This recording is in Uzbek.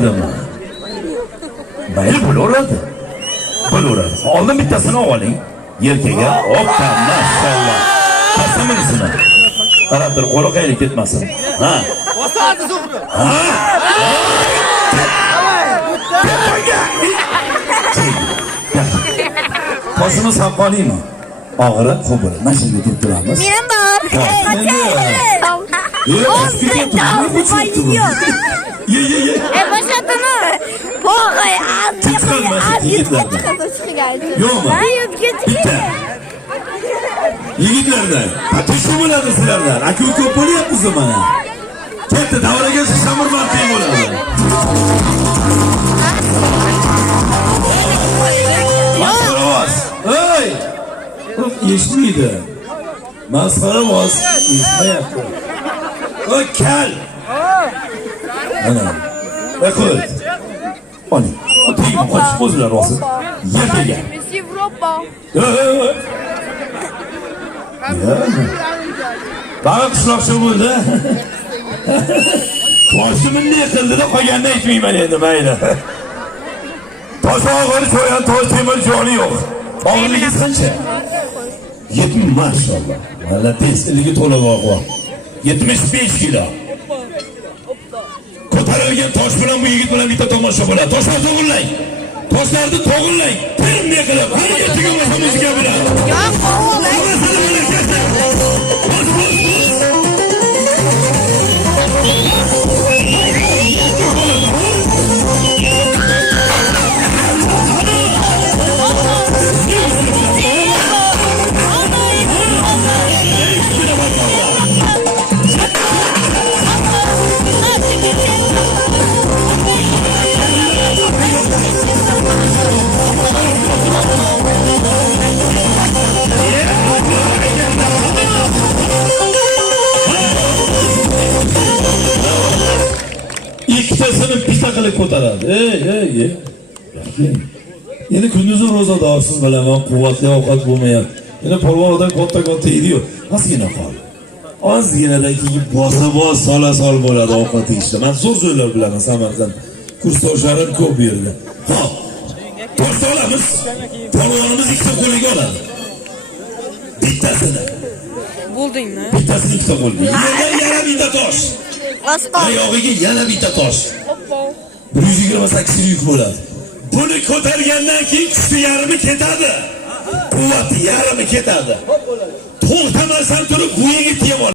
bo'ladimi? Mayli bo'laveradi. Bo'laveradi. Oldin bittasini oling. Yelkaga oppa, maşallah. Qasamini. Qarab tur, qo'li qayerga ketmasin. Ha. Bosadi Zuhri. Ha. Toshini saqolaymi? Og'riq qo'bul. Mashinaga turib turamiz. Menim bor. Ye. Boshlatma. Voy, Yo'qmi? Bitta. Yigitlardan, patishni bo'ladi sizlardan. Aka ko'p bo'lyapmiz mana. Katta davraga samirman qiyin bo'ladi. Masxaraboz. Ey! Eshitmaydi. Masxaraboz eshitmayapti. O kal. Mana. Qo'y. Oling. Tegib qochib o'zlar olsin. Yerga. Yevropa. Bana qishloqcha bo'ldi. Toshni bunday qildida qolganini aytmayman endi, mayli. Tosh og'iri so'yan tosh temir joni yo'q. Og'irligingiz qancha? 70 maşallah. Valla testligi to'liq og'ir. 75 kilo. Ko'tarilgan tosh bilan bu yigit bilan bitta tomosha bo'ladi. Toshlarni to'g'irlang. Toshlarni to'g'irlang. Bunday qilib, harakatiga o'sha muzika bilan. İkisini pista qilib ko'taradi. Ey. Endi kunduzi ro'zadorsiz bilaman, quvvatli ovqat bo'lmayapti. Endi polvon odam katta yeydi-yu. Ozgina qol. Ozginadan keyin bosa-bos sola-sol bo'ladi ovqat yeyishda. Men zo'r bilaman Samarqand. Kursdoshlarim ko'p bu yerda. Ha. Tosh olamiz. Polvonimiz ikkita qo'liga oladi. Bittasini. Bo'ldingmi? Bittasini ikkita qo'liga. Yana bitta tosh. Oyog'iga yana bitta tosh. 128 yuk bo'ladi. Buni ko'targandan keyin kuchli yarimi ketadi. Quvvati yarimi ketadi. To'xtamasdan turib bu yigitga